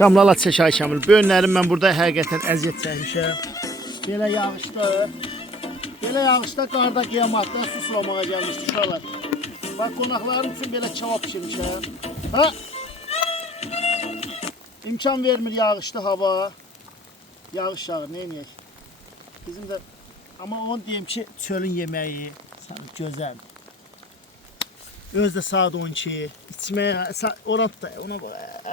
Kamlala çəkay Kamil. Bu günlərim mən burada həqiqətən əziyyət çəkmişəm. Belə yağışda qarda qiyamatda su sulamağa gəlmişdi uşaqlar. Bax qonaqlarım üçün belə kebab pişirmişəm. Ha? İmkan vermir yağışlı hava. Yağış yağır, nə edək? Bizim də amma onu deyim ki, çölün yeməyi gözəldir. Özdə saat 12, içməyə,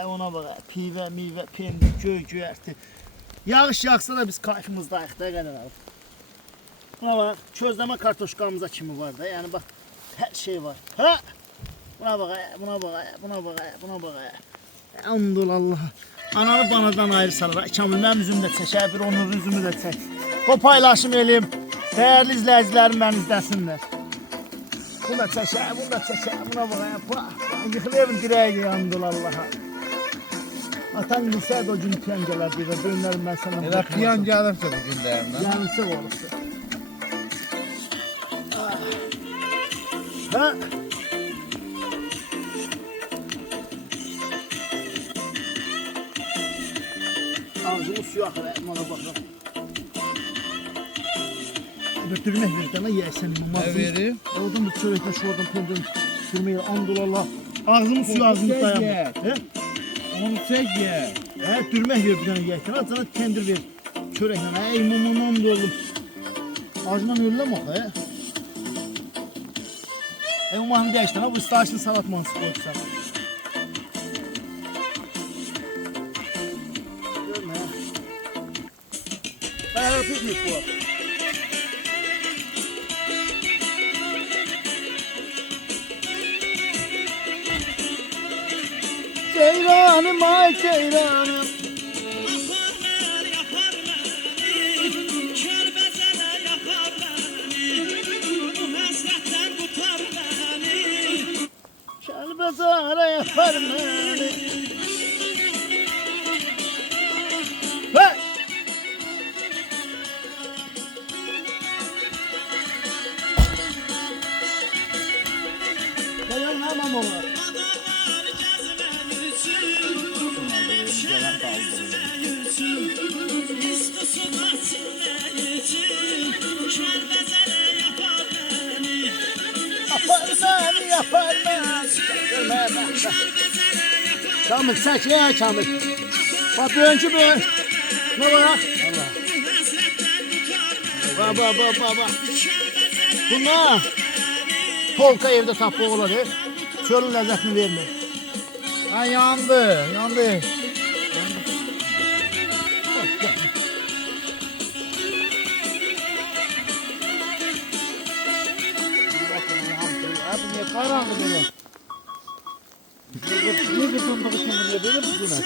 ona bax, pivə, mivə, pendir, göyərti. Yağış yağsa da biz kayfımızdayıq da qədər alıb. Buna bax, közləmə kartoşkamıza kimi var da, yəni bax, hər şey var. Ha? Buna bax. Andullah. Ananı banadan ayrı salar. Kamil mənim üzümü də çəkər, bir onun üzümü də çək. O paylaşım eləyim. Dəyərli izləyicilərim məni izləsinlər. Bunu da çəkər, buna bax. Yıxılayım dirəyi yandılallaha. Atan bilsəydi o gün piyan gələr deyir, dönlərim mən sana. Elə piyan gəlirsə bu gün dəyəmdən. Gəlirsə olursa. Ha? Ağzımı suya axır, mala baxıram. Götürmək verdana yəyəsən imamaz. Nə verir? Oradan da çörəklə şuradan pendir sürməyə andolala. Ağzımı suya ağzımı dayanır. Onu çək ye. Dürmək ver bir dənə yəyəkdən. Acana pendir ver çörəklə. İmamam da oğlum. Acından ölüləm axı. Umarım dəyişdən. Bu istaşlı salat mansı qoydusan. Görmə. Bəyər pişmiş bu. Ceyranım ay ceyranım. Kerbezara yapar beni. Hey! Gel ne yapalım oğlum? Yapar beni. Kamil çək ya Kamil. Bak bugünkü bu. Ne var? Bak. Bunlar polka evde tapı olar. Çölün lezzetini vermir. Ha yandı. Abi ne karanlık böyle. Ne gıdındığı kendine böyle mi günah?